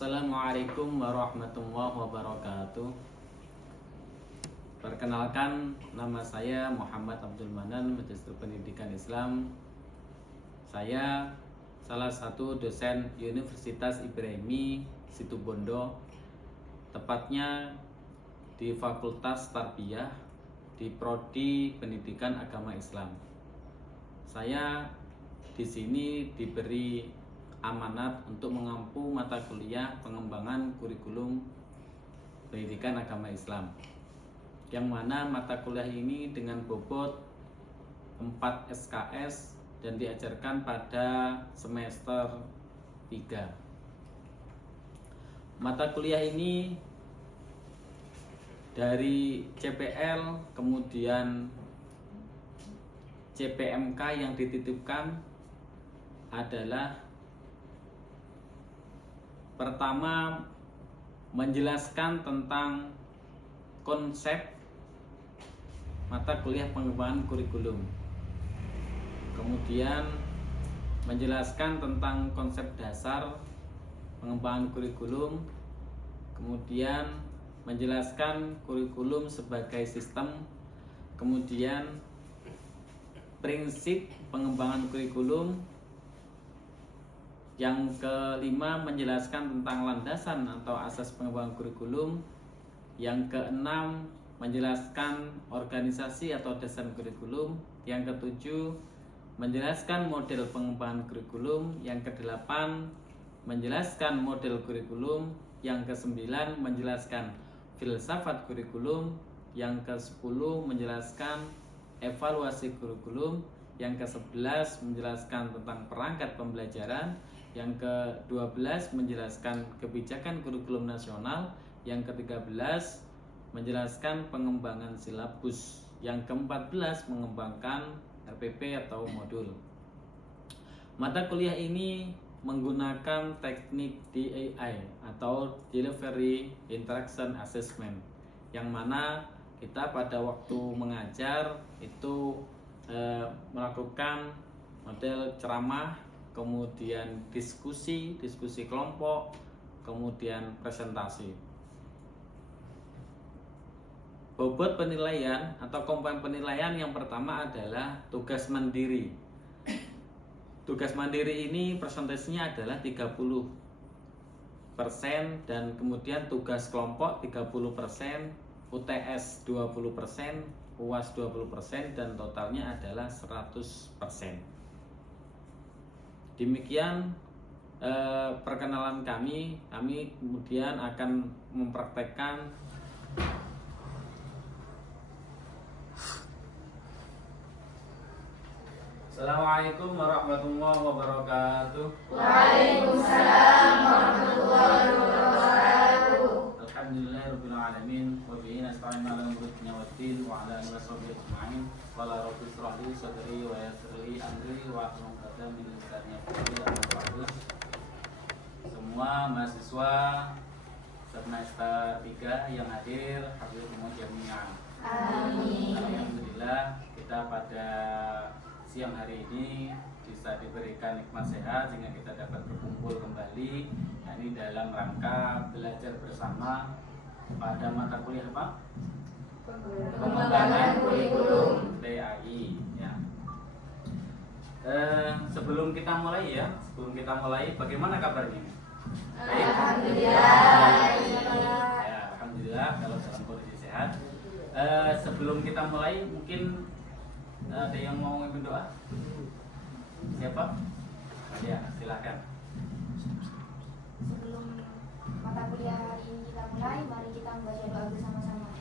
Assalamualaikum warahmatullahi wabarakatuh. Perkenalkan, nama saya Muhammad Abdul Manan, Magister Pendidikan Islam. Saya salah satu dosen Universitas Ibrahimi Situbondo, tepatnya di Fakultas Tarbiyah di Prodi Pendidikan Agama Islam. Saya di sini diberi amanat untuk mengampu mata kuliah pengembangan kurikulum pendidikan agama Islam, yang mana mata kuliah ini dengan bobot 4 SKS dan diajarkan pada semester 3. Mata kuliah ini dari CPL kemudian CPMK yang dititipkan adalah pertama, menjelaskan tentang konsep mata kuliah pengembangan kurikulum. Kemudian menjelaskan tentang konsep dasar pengembangan kurikulum. Kemudian menjelaskan kurikulum sebagai sistem. Kemudian prinsip pengembangan kurikulum. Yang kelima, menjelaskan tentang landasan atau asas pengembangan kurikulum. Yang keenam, menjelaskan organisasi atau desain kurikulum. Yang ketujuh, menjelaskan model pengembangan kurikulum. Yang kedelapan, menjelaskan model kurikulum. Yang kesembilan, menjelaskan filsafat kurikulum. Yang kesepuluh, menjelaskan evaluasi kurikulum. Yang ke-11 menjelaskan tentang perangkat pembelajaran. Yang ke-12 menjelaskan kebijakan kurikulum nasional. Yang ke-13 menjelaskan pengembangan silabus. Yang ke-14 mengembangkan RPP atau modul. Mata kuliah ini menggunakan teknik DAI atau Delivery Interaction Assessment, yang mana kita pada waktu mengajar itu melakukan model ceramah, kemudian diskusi kelompok, kemudian presentasi. Bobot penilaian atau komponen penilaian yang pertama adalah tugas mandiri. Tugas mandiri ini persentasenya adalah 30%, dan kemudian tugas kelompok 30%, UTS 20%, UAS 20%, dan totalnya adalah 100%. Demikian perkenalan kami. Kami kemudian akan mempraktekkan Assalamualaikum warahmatullahi wabarakatuh. Waalaikumsalam warahmatullahi wabarakatuh. Alhamdulillahirabbil alamin wa bihi nasta'inu 'ala umuri dunya waddin wa 'ala alihi washabihi ajma'in. Qala rabbi shrah li sadri wa yassir li amri wa hlul 'uqdatam min lisani yafqahu qawli. Semua mahasiswa semester 3 yang hadir, hafizhumullah jami'an. Amin. Alhamdulillah, kita pada siang hari ini bisa diberikan nikmat sehat sehingga kita dapat berkumpul kembali, ini dalam rangka belajar bersama pada mata kuliah apa? Pengembangan kurikulum DAI ya. Sebelum kita mulai, bagaimana kabarnya? Alhamdulillah. Ya, alhamdulillah kalau dalam kondisi sehat. Sebelum kita mulai, mungkin ada yang mau memimpin doa? Siapa? Ya, silakan. Sebelum mata kuliah hari ini kita mulai, mari kita membaca doa bersama-sama.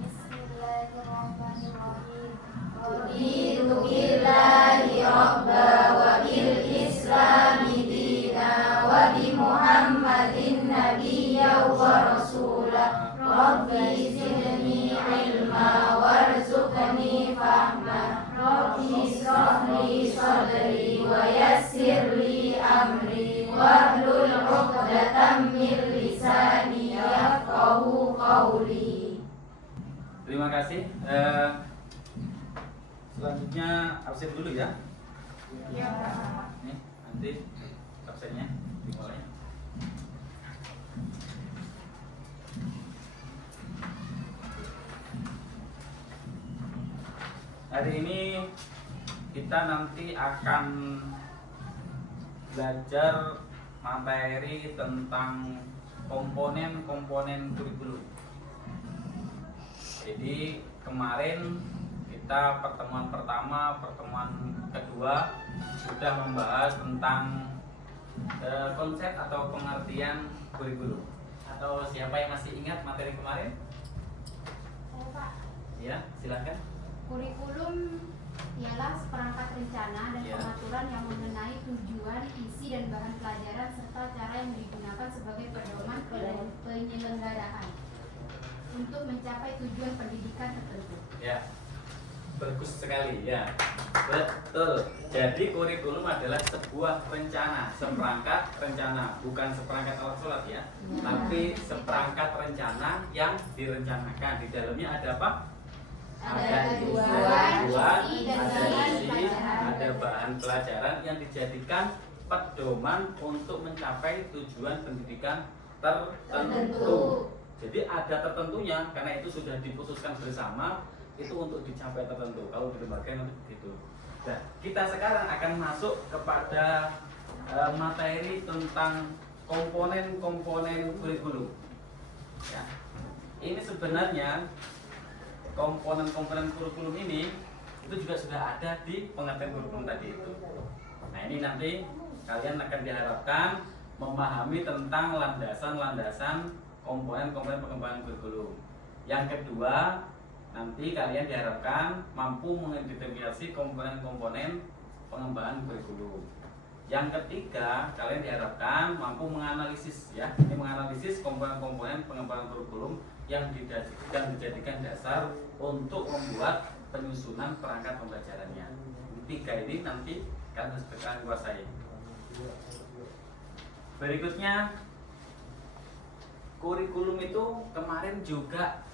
Bismillahirrahmanirrahim. Raditu billahi rabba wa bil islami dina wa bi Muhammadin nabiyya wa rasula. Rabbi zidni ilma warzuqni fahma. Rabbi ishrah li sadri wa yassir li amri wahlul 'uqdatam min lisani yafqahu qawli. Terima kasih. Selanjutnya absen dulu ya. Ya. Nih, nanti absennya dimulai. hari ini kita nanti akan belajar materi tentang komponen-komponen kurikulum. Jadi kemarin kita pertemuan pertama, pertemuan kedua sudah membahas tentang konsep atau pengertian kurikulum. Atau siapa yang masih ingat materi kemarin? Oh, Pak. Ya, silakan. Kurikulum ialah seperangkat rencana dan Ya. pengaturan yang mengenai tujuan, isi dan bahan pelajaran serta cara yang digunakan sebagai pedoman penyelenggaraan untuk mencapai tujuan pendidikan tertentu. Ya, bagus sekali ya. Betul. Jadi kurikulum adalah sebuah rencana, seperangkat rencana, bukan seperangkat alat sholat ya, tapi seperangkat rencana yang direncanakan. Di dalamnya ada apa? Ada tujuan, isi, dan ada bahan isi, pelajaran. ada bahan pelajaran yang dijadikan pedoman untuk mencapai tujuan pendidikan tertentu. Jadi ada tertentunya, karena itu sudah diputuskan bersama itu untuk dicapai tertentu. Kalau di lembaga nanti begitu. Nah, kita sekarang akan masuk kepada materi tentang komponen-komponen kurikulum. Ya. Ini sebenarnya komponen-komponen kurikulum ini itu juga sudah ada di pengertian kurikulum tadi itu. Nah, ini nanti kalian akan diharapkan memahami tentang landasan-landasan komponen-komponen pengembangan kurikulum. Yang kedua, nanti kalian diharapkan mampu mengidentifikasi komponen-komponen pengembangan kurikulum. Yang ketiga, kalian diharapkan mampu menganalisis ya, ini menganalisis komponen-komponen pengembangan kurikulum yang dijadikan dasar untuk membuat penyusunan perangkat pembelajarannya. Tiga ini nanti kalian harus kuasai. Berikutnya, kurikulum itu kemarin juga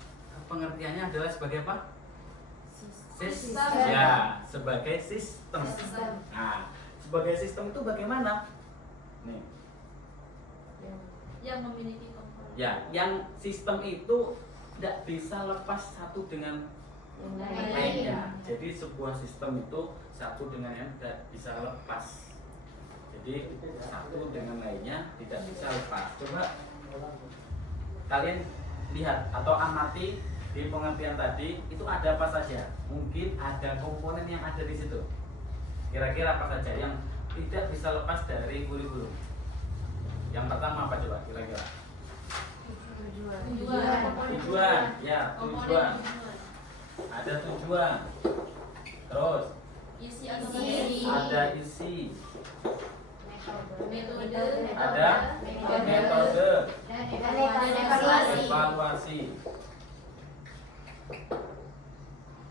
pengertiannya adalah sebagai apa? Sistem. Ya, sebagai sistem. Nah, sebagai sistem itu bagaimana? Nih. Yang memiliki komponen. Ya, yang sistem itu tidak bisa lepas satu dengan lainnya. Jadi sebuah sistem itu satu dengan yang tidak bisa lepas. Jadi satu dengan lainnya tidak bisa lepas. Coba kalian lihat atau amati di pengertian tadi itu ada apa saja. Mungkin ada komponen yang ada di situ. Kira-kira apa saja yang tidak bisa lepas dari kurikulum? Yang pertama apa coba kira-kira? Tujuan, ya tujuan. Ada tujuan. Terus Isi. ada isi. Metode. Ada metode. Dan evaluasi. Evaluasi.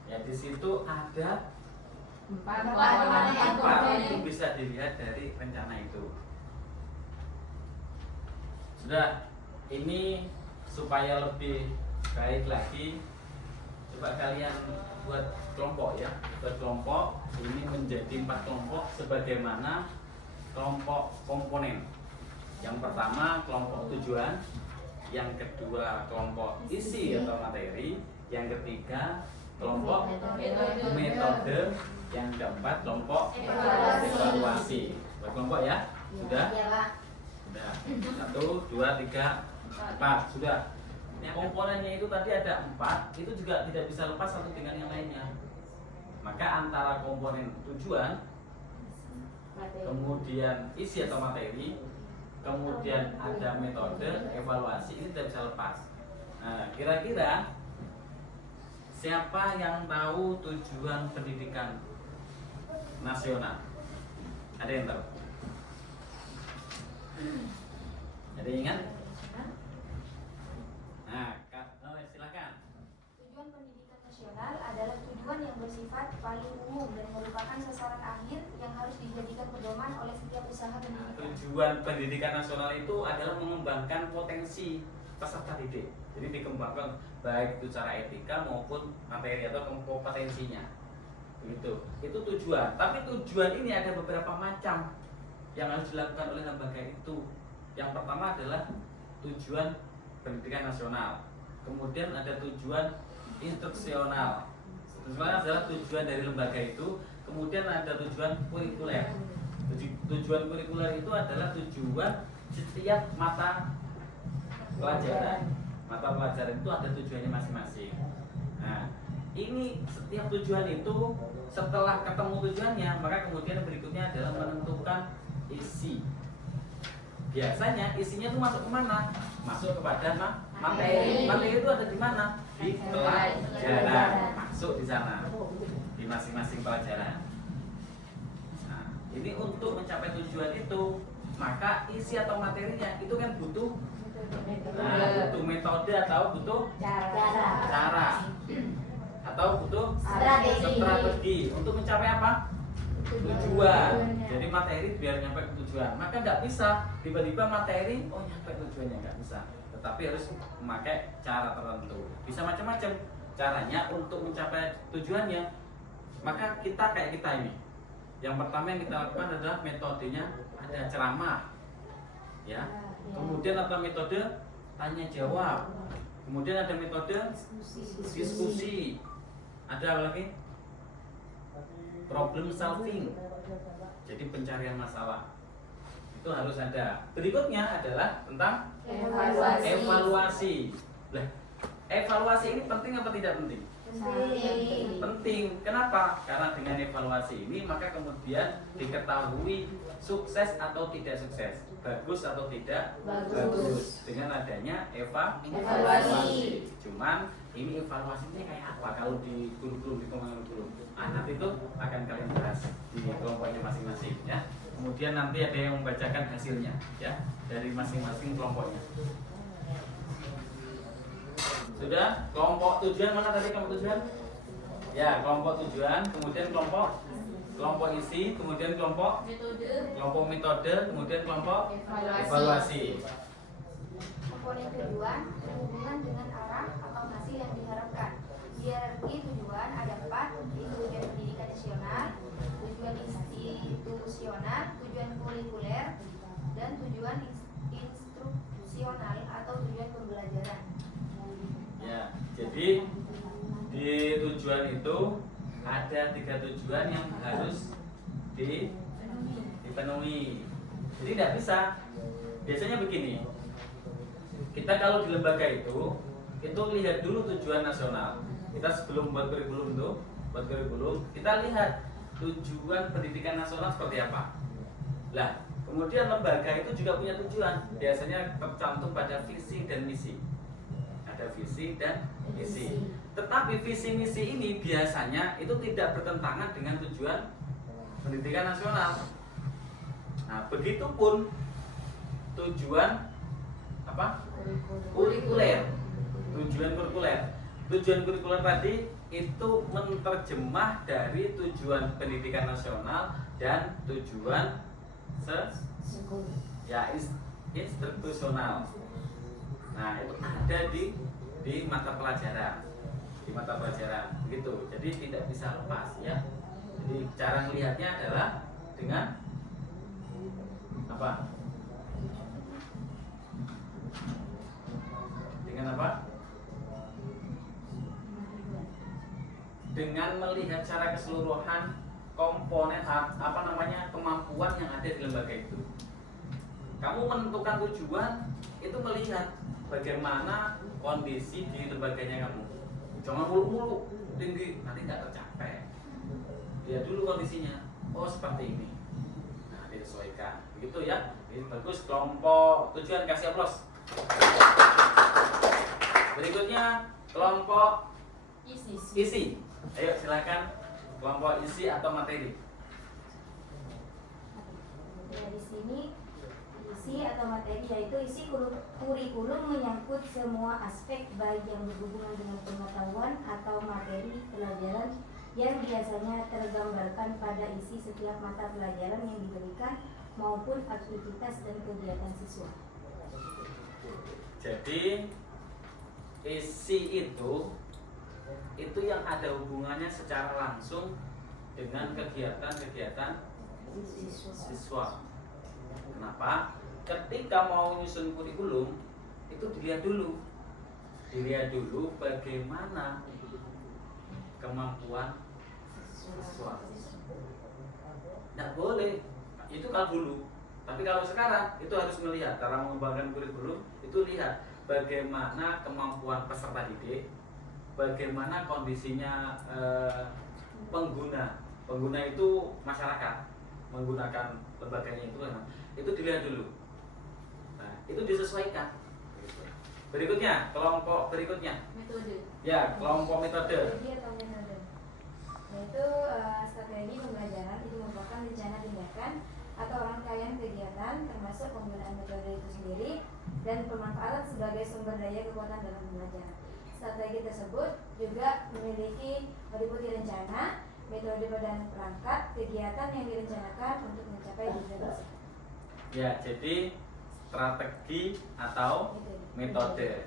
Ya di situ ada empat. Itu bisa dilihat dari rencana itu. Sudah, ini supaya lebih baik lagi, coba kalian buat kelompok ya, buat kelompok. Ini menjadi 4 kelompok sebagaimana kelompok komponen. Yang pertama kelompok tujuan, yang kedua kelompok isi atau materi, yang ketiga kelompok metode, yang keempat kelompok evaluasi. Buat kelompok ya, sudah? Sudah. 1, 2, 3, 4 sudah. Komponennya itu tadi ada 4, itu juga tidak bisa lepas satu dengan yang lainnya. Maka antara komponen tujuan, kemudian isi atau materi, kemudian ada metode evaluasi, ini tidak bisa lepas. Nah, kira-kira siapa yang tahu tujuan pendidikan nasional? Ada yang tahu? Ada yang ingat? Nah, silakan. Tujuan pendidikan nasional adalah tujuan yang bersifat paling umum dan merupakan sasaran akhir yang harus dijadikan pedoman oleh setiap usaha pendidikan. Tujuan pendidikan nasional itu adalah mengembangkan potensi peserta didik. Jadi dikembangkan baik itu secara etika maupun materi atau kompetensinya. Begitu. Itu tujuan. Tapi tujuan ini ada beberapa macam yang harus dilakukan oleh lembaga itu. Yang pertama adalah tujuan pendidikan nasional. Kemudian ada tujuan instruksional. Sebenarnya adalah tujuan dari lembaga itu. Kemudian ada tujuan kurikuler. Tujuan kurikuler itu adalah tujuan setiap mata pelajaran. Mata pelajaran itu ada tujuannya masing-masing. Nah, ini setiap tujuan itu setelah ketemu tujuannya, maka kemudian berikutnya adalah menentukan isi. Biasanya isinya itu masuk kemana? Masuk kepada materi. Materi itu ada di mana? Di pelajaran. Masuk di sana, di masing-masing pelajaran. Nah, ini untuk mencapai tujuan itu, maka isi atau materinya itu kan butuh butuh metode atau butuh cara atau butuh strategi untuk mencapai apa? Tujuan. Jadi materi biar nyampe ke tujuan. Maka nggak bisa tiba-tiba materi nyampe tujuannya, nggak bisa. Tetapi harus memakai cara tertentu. Bisa macam-macam caranya untuk mencapai tujuannya. Maka kita kayak kita ini. Yang pertama yang kita lakukan adalah metodenya ada ceramah, ya. Kemudian ada metode tanya jawab. Kemudian ada metode diskusi. Ada apa lagi? Problem solving. Jadi pencarian masalah. Itu harus ada. Berikutnya adalah tentang evaluasi. Nah, evaluasi ini penting apa tidak penting? Penting. Kenapa? Karena dengan evaluasi ini maka kemudian diketahui sukses atau tidak sukses, bagus atau tidak bagus dengan adanya evaluasi. Cuman ini evaluasinya kayak apa kalau di guru-guru, di guru? Nanti itu akan kalian bahas di kelompoknya masing-masing, ya. Kemudian nanti ada yang membacakan hasilnya, ya, dari masing-masing kelompoknya. Sudah? Kelompok tujuan mana tadi kelompok tujuan? Ya, kelompok tujuan, kemudian kelompok isi, kemudian kelompok metode, kemudian kelompok evaluasi. Komponen tujuan berhubungan dengan arah atau hasil yang diharapkan. Hierarki tujuan ada 4, yaitu tujuan pendidikan nasional, tujuan institusional, tujuan kurikuler, dan tujuan instruksional atau tujuan pembelajaran. Ya, jadi di tujuan itu ada 3 tujuan yang harus dipenuhi. Jadi tidak bisa. Biasanya begini. Kita kalau di lembaga itu lihat dulu tujuan nasional. Kita sebelum buat kurikulum kita lihat tujuan pendidikan nasional seperti apa. Lah, kemudian lembaga itu juga punya tujuan. Biasanya tercantum pada visi dan misi. Ada visi dan misi. Tetapi visi misi ini biasanya itu tidak bertentangan dengan tujuan pendidikan nasional. Nah, begitupun tujuan apa? Kurikuler. Tujuan kurikuler tadi itu menerjemah dari tujuan pendidikan nasional dan tujuan institusional. Nah, itu ada di mata pelajaran. Begitu. Jadi tidak bisa lepas, ya. Jadi cara melihatnya adalah dengan apa? Dengan melihat secara keseluruhan komponen kemampuan yang ada di lembaga itu. Kamu menentukan tujuan itu melihat bagaimana kondisi di lembaganya kamu. Jangan mulu-mulu tinggi, nanti nggak tercapai. Lihat dulu kondisinya. Oh, seperti ini. Nah, disesuaikan. Begitu, ya. Ini bagus. Kelompok tujuan kasih aplaus. Berikutnya kelompok isi. Ayo silakan kelompok isi atau materi. Ya, di sini isi atau materi yaitu isi kurikulum menyangkut semua aspek baik yang berhubungan dengan pengetahuan atau materi pelajaran yang biasanya tergambarkan pada isi setiap mata pelajaran yang diberikan maupun aktivitas dan kegiatan siswa. Jadi isi itu yang ada hubungannya secara langsung dengan kegiatan-kegiatan siswa. Kenapa? Ketika mau nyusun kurikulum itu dilihat dulu bagaimana kemampuan siswa. Nggak boleh. Itu kalau dulu. Tapi kalau sekarang itu harus melihat cara mengembangkan kurikulum itu lihat bagaimana kemampuan peserta didik, bagaimana kondisinya pengguna. Pengguna itu masyarakat menggunakan lembaganya itu dilihat dulu. Nah, itu disesuaikan. Berikutnya, kelompok berikutnya. Metode. Ya, kelompok metode. Strategi atau metode. Yaitu strategi pembelajaran itu merupakan rencana tindakan atau rangkaian kegiatan termasuk penggunaan metode itu sendiri dan pemanfaatan sebagai sumber daya kekuatan dalam belajar. Strategi tersebut juga meliputi rencana, metode dan perangkat kegiatan yang direncanakan untuk mencapai tujuan tersebut. Ya, jadi strategi atau metode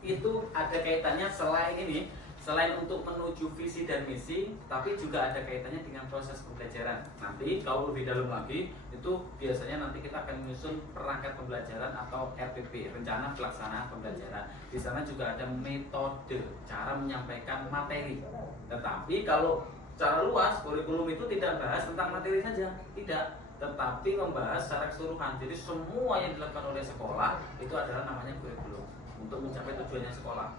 itu ada kaitannya selain untuk menuju visi dan misi, tapi juga ada kaitannya dengan proses pembelajaran. Nanti kalau lebih dalam lagi, itu biasanya nanti kita akan menyusun perangkat pembelajaran atau RPP, rencana pelaksanaan pembelajaran. Di sana juga ada metode, cara menyampaikan materi. Tetapi kalau secara luas, kurikulum itu tidak bahas tentang materi saja, tidak. Tetapi membahas secara keseluruhan. Jadi semua yang dilakukan oleh sekolah itu adalah namanya kurikulum untuk mencapai tujuannya sekolah.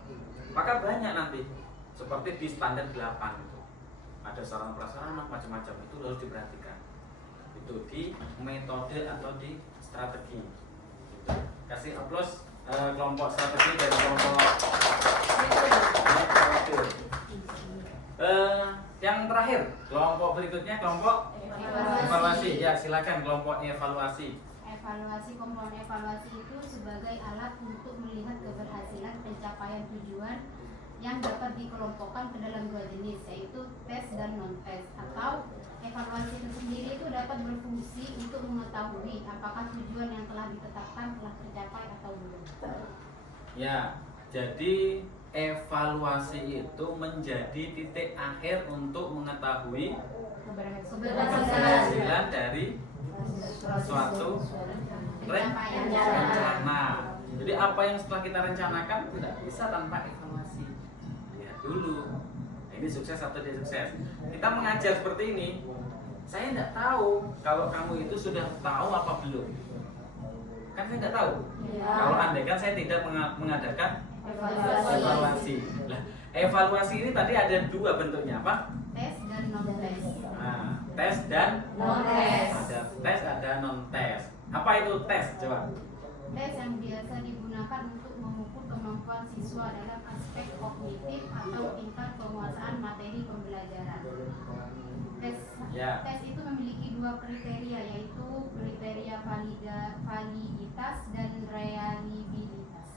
Maka banyak nanti seperti di standar 8 itu ada sarana prasarana macam-macam, itu harus diperhatikan. Itu di metode atau di strategi. Gitu. Kasih aplaus kelompok strategi dan kelompok metode. Yang terakhir, kelompok berikutnya kelompok evaluasi. Ya, silakan kelompok evaluasi. Evaluasi, komponen evaluasi itu sebagai alat untuk melihat keberhasilan pencapaian tujuan yang dapat dikelompokkan ke dalam dua jenis, yaitu tes dan non-tes. Atau evaluasi itu sendiri itu dapat berfungsi untuk mengetahui apakah tujuan yang telah ditetapkan telah tercapai atau belum. Ya, jadi evaluasi itu menjadi titik akhir untuk mengetahui keberhasilan dari suatu rencana. Jadi apa yang setelah kita rencanakan tidak bisa tanpa evaluasi. Lihat dulu, nah, ini sukses atau tidak sukses. Kita mengajar seperti ini, saya tidak tahu kalau kamu itu sudah tahu apa belum. Kan saya tidak tahu. Kalau andai kan saya tidak mengadakan evaluasi. Nah, evaluasi ini tadi ada dua bentuknya, apa? Tes dan non-tes. Nah, tes dan non-tes. Ada tes, ada non-tes. Apa itu tes? Coba. Tes yang biasa digunakan untuk mengukur kemampuan siswa dalam aspek kognitif atau tingkat penguasaan materi pembelajaran. Ya. Tes itu memiliki dua kriteria, yaitu kriteria validitas dan reliabilitas.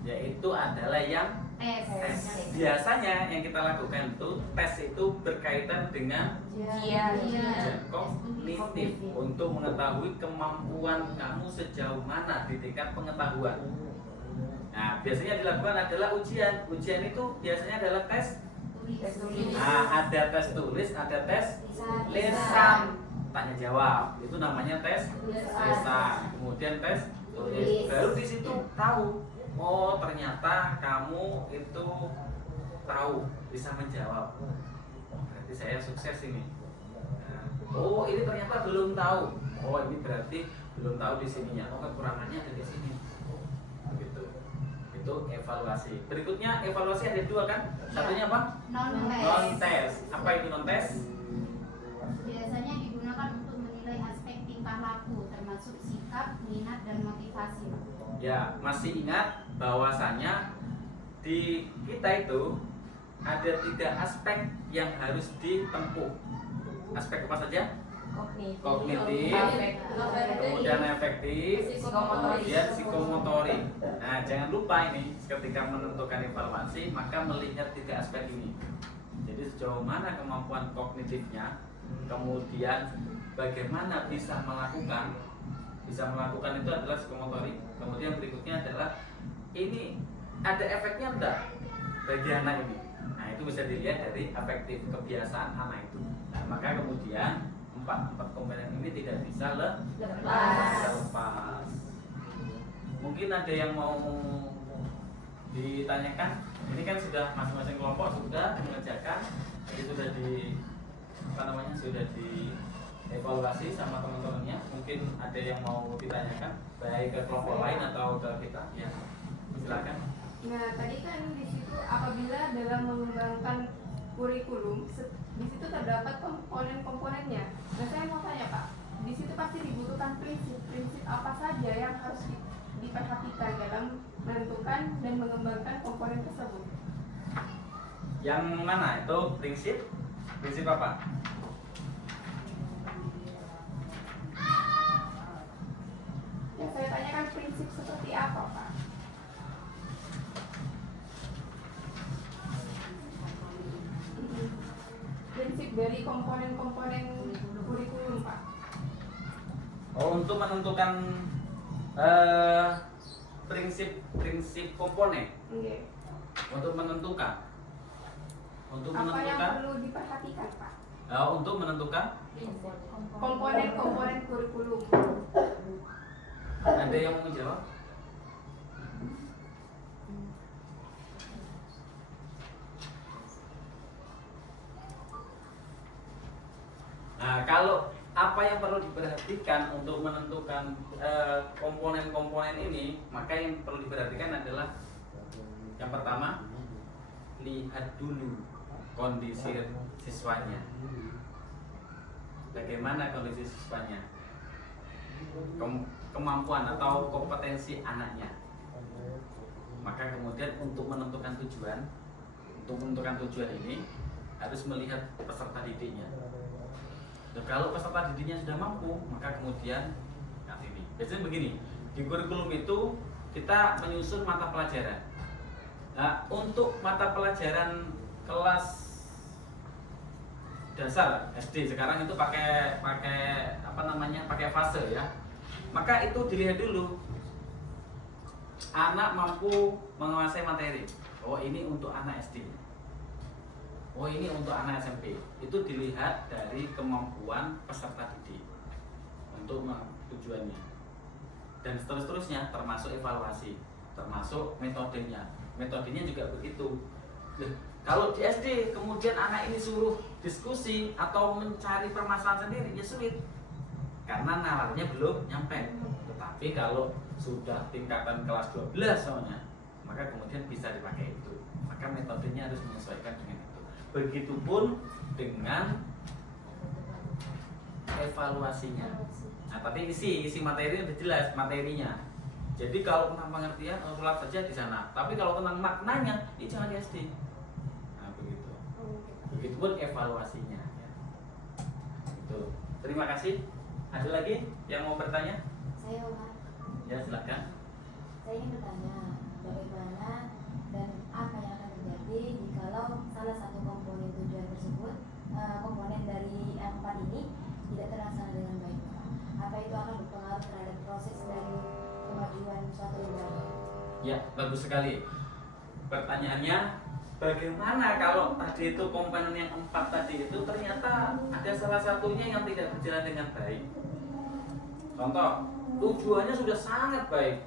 Yaitu adalah yang Tes. Biasanya yang kita lakukan itu tes itu berkaitan dengan ujian kognitif untuk mengetahui kemampuan kamu sejauh mana di tingkat pengetahuan. Nah, biasanya dilakukan adalah ujian. Ujian itu biasanya adalah tes. Nah, ada tes tulis, ada tes lisan, tanya jawab. Itu namanya tes lisan. Kemudian tes tulis. Baru di situ tahu, oh ternyata kamu itu tahu, bisa menjawab. Berarti saya sukses ini. Nah, oh ini ternyata belum tahu. Oh ini berarti belum tahu di sininya. Oh kekurangannya ada di sini. Begitu. Itu evaluasi. Berikutnya evaluasi ada dua kan? Satunya apa? Non-tes. Non-tes. Apa itu non-tes? Biasanya digunakan untuk menilai aspek tingkah laku, termasuk sikap, minat, dan motivasi. Ya, masih ingat bahwasanya di kita itu ada 3 aspek yang harus ditempuh. Aspek apa saja? Kognitif, kemudian efektif, kemudian psikomotorik. Nah, jangan lupa ini ketika menentukan evaluasi maka melihat 3 aspek ini. Jadi sejauh mana kemampuan kognitifnya, kemudian bagaimana bisa melakukan itu adalah psikomotorik. Kemudian berikutnya adalah ini ada efeknya enggak bagi anak ini. Nah, itu bisa dilihat dari efektif kebiasaan anak itu. Nah, maka kemudian empat komponen ini tidak bisa lepas. Mungkin ada yang mau ditanyakan. Ini kan sudah masing-masing kelompok sudah mengerjakan Jadi sudah sudah dievaluasi sama teman-temannya. Mungkin ada yang mau ditanyakan baik ke kelompok lain atau ke kita. Ya, silakan. Nah, tadi kan di situ apabila dalam mengembangkan kurikulum di situ terdapat komponen-komponennya. Nah, saya mau tanya Pak, di situ pasti dibutuhkan prinsip apa saja yang harus diperhatikan dalam menentukan dan mengembangkan komponen tersebut. Yang mana itu prinsip apa? Yang saya tanyakan prinsip seperti apa Pak? Prinsip dari komponen-komponen kurikulum Pak. Oh, untuk menentukan prinsip komponen. Oke. Untuk menentukan Apa yang perlu diperhatikan Pak? untuk menentukan Komponen-komponen kurikulum. ada yang mau menjawab? Nah, kalau apa yang perlu diperhatikan untuk menentukan komponen-komponen ini, maka yang perlu diperhatikan adalah yang pertama, lihat dulu kondisi siswanya. Bagaimana kondisi siswanya? Kemampuan atau kompetensi anaknya. Maka kemudian untuk menentukan tujuan ini harus melihat peserta didiknya. Dan kalau peserta didiknya sudah mampu, maka kemudian ini. Biasanya begini, di kurikulum itu kita menyusun mata pelajaran. Nah, untuk mata pelajaran kelas dasar SD sekarang itu pakai fase ya. Maka itu dilihat dulu anak mampu menguasai materi. Oh, ini untuk anak SD. Oh, ini untuk anak SMP. Itu dilihat dari kemampuan peserta didik untuk tujuannya. Dan seterusnya termasuk evaluasi, termasuk metodenya. Metodenya juga begitu. Kalau di SD kemudian anak ini suruh diskusi atau mencari permasalahan sendiri, ya sulit. Karena nalarnya belum nyampe. Tetapi kalau sudah tingkatan kelas 12 soalnya, maka kemudian bisa dipakai itu. Maka metodenya harus menyesuaikan dengan itu. Begitupun dengan evaluasinya. Nah, tapi isi materi udah jelas materinya. Jadi kalau tentang pengertian, sholat saja di sana. Tapi kalau tentang maknanya, ini jangan di SD. Nah, begitu. Begitupun evaluasinya. Ya. Itu. Terima kasih. Ada lagi yang mau bertanya? Saya Pak. Ya, silakan. Saya ingin bertanya, bagaimana dan apa yang akan terjadi jikalau salah satu komponen tujuan tersebut, komponen dari 4 ini tidak terlaksana dengan baik, Pak? Apa itu akan berpengaruh terhadap proses dari kemajuan suatu lembaga? Ya, bagus sekali. Pertanyaannya, bagaimana kalau tadi itu komponen yang 4 tadi itu ternyata ada salah satunya yang tidak berjalan dengan baik? Contoh, tujuannya sudah sangat baik.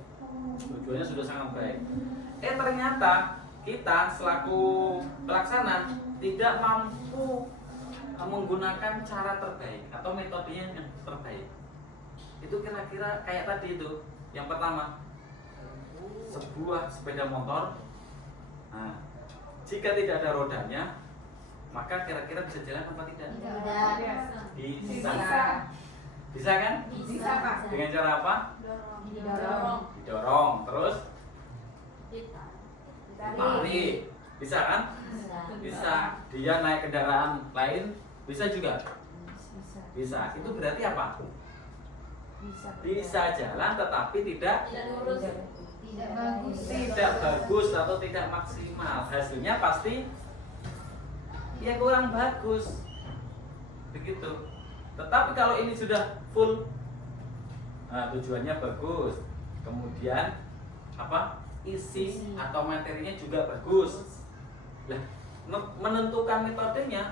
Ternyata kita selaku pelaksana tidak mampu menggunakan cara terbaik atau metodenya yang terbaik. Itu kira-kira kayak tadi itu. Yang pertama, sebuah sepeda motor. Nah, jika tidak ada rodanya, maka kira-kira bisa jalan apa tidak? Bisa. Bisa kan? Bisa Pak. Dengan cara apa? Didorong. Terus ditarik. Bisa kan? Bisa. Dia naik kendaraan lain bisa juga? Bisa. Itu berarti apa? Bisa jalan tetapi tidak bagus atau tidak maksimal. Hasilnya pasti ya kurang bagus. Begitu. Tetapi kalau ini sudah full, nah, tujuannya bagus, kemudian apa? Isi atau materinya juga bagus. Nah, menentukan metodenya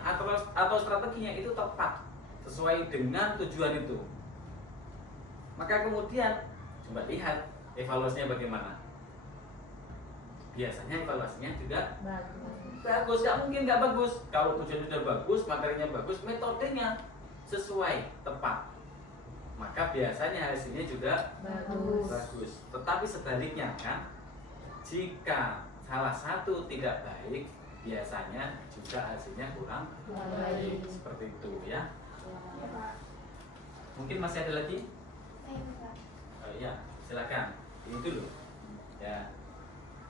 atau strateginya itu tepat sesuai dengan tujuan itu. Maka kemudian coba lihat evaluasinya bagaimana. biasanya evaluasinya juga Bagus. bagus. Nggak mungkin nggak bagus. Kalau tujuannya sudah bagus, materinya bagus, metodenya sesuai, tepat, maka biasanya hasilnya juga bagus. Tetapi sebaliknya kan, jika salah satu tidak baik, biasanya juga hasilnya kurang baik. Seperti itu ya. Ya, Pak. Mungkin masih ada lagi? Ya, silakan. Ini dulu. Ya.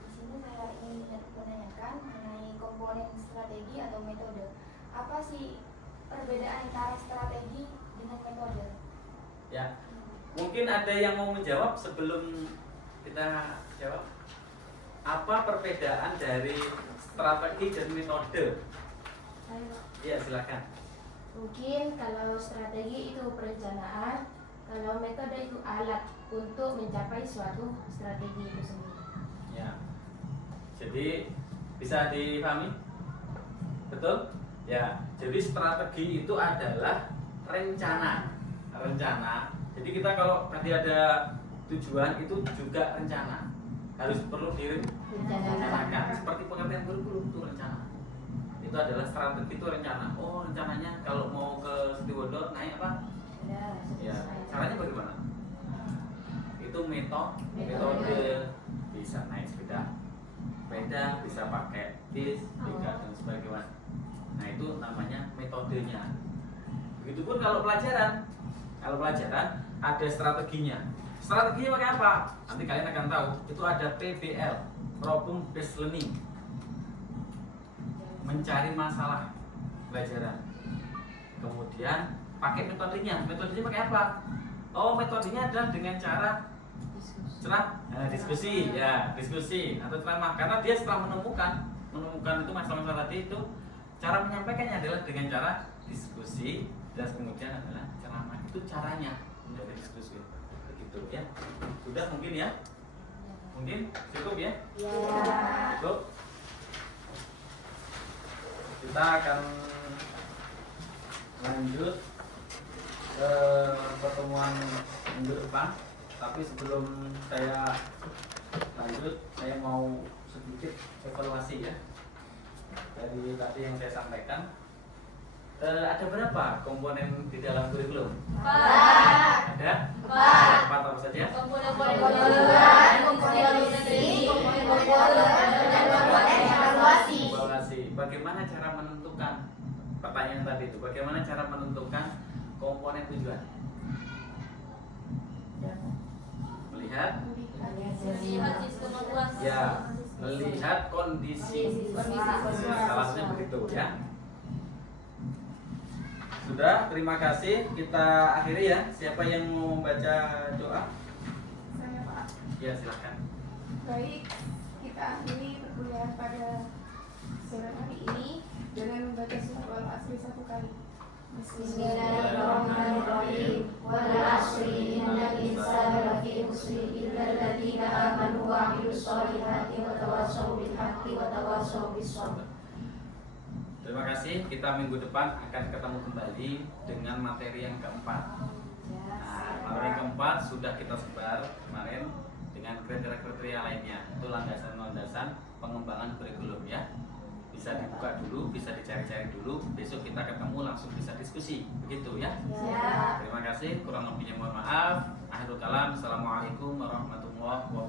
Di sini saya ingin menanyakan mengenai komponen strategi atau metode. Apa sih perbedaan antara strategi dengan metode? Ya. Mungkin ada yang mau menjawab sebelum kita jawab. Apa perbedaan dari strategi dan metode? Ya, silakan. Mungkin kalau strategi itu perencanaan, kalau metode itu alat untuk mencapai suatu strategi itu sendiri. Ya. Jadi bisa dipahami? Betul? Ya. Jadi strategi itu adalah rencana. Jadi kita kalau tadi ada tujuan itu juga rencana. Harus perlu direncanakan. Seperti pengertian kurikulum itu rencana. Itu adalah strategi, itu rencana. Oh, rencananya kalau mau ke Situbondo naik apa? Ya, caranya bagaimana? Itu metode. Bisa naik sepeda, bisa pakai bis, dan sebagainya. Nah, itu namanya metodenya. Begitupun kalau pelajaran ada strateginya. Strateginya pakai apa? Nanti kalian akan tahu. Itu ada PBL, Problem Based Learning. Mencari masalah pelajaran. Kemudian pakai metodenya. Metodenya pakai apa? Oh, metodenya adalah dengan cara diskusi atau ceramah. Karena dia setelah menemukan itu masalah-masalah tadi itu, cara menyampaikannya adalah dengan cara diskusi dan kemudian adalah ceramah. Itu caranya menjadi diskusi. Begitu ya. Sudah mungkin ya? Mungkin cukup ya? Cukup. Kita akan lanjut ke pertemuan minggu depan. Tapi sebelum saya lanjut, saya mau sedikit evaluasi ya dari tadi yang saya sampaikan. Ada berapa komponen di dalam kurikulum? 4. Ada? 4 apa saja? Komponen tujuan, komponen misi, komponen dan komponen evaluasi. Bagaimana cara menentukan? Pertanyaan tadi itu, bagaimana cara menentukan komponen tujuan? Melihat kondisi. Salah satunya begitu ya. Sudah, terima kasih. Kita akhiri ya. Siapa yang mau membaca doa? Saya, Pak. Ya, silakan. Baik, kita akhiri perkuliahan pada sore hari ini dengan membaca surat Al-Asr 1 kali. Bismillahirrahmanirrahim. Wal 'ashri innal insana lafi khusr illa alladziina aamanu wa 'amilus shalihati wa tawassaw bil haqqi wa tawassaw bis sabr. Terima kasih. Kita minggu depan akan ketemu kembali dengan materi yang keempat. Nah, materi yang keempat sudah kita sebar kemarin dengan kriteria-kriteria lainnya. Itu landasan-landasan pengembangan kurikulum ya. Bisa dibuka dulu, bisa dicari-cari dulu. Besok kita ketemu langsung bisa diskusi. Begitu ya. Terima kasih. Kurang lebihnya mohon maaf. Akhirul kalam. Assalamualaikum warahmatullahi wabarakatuh.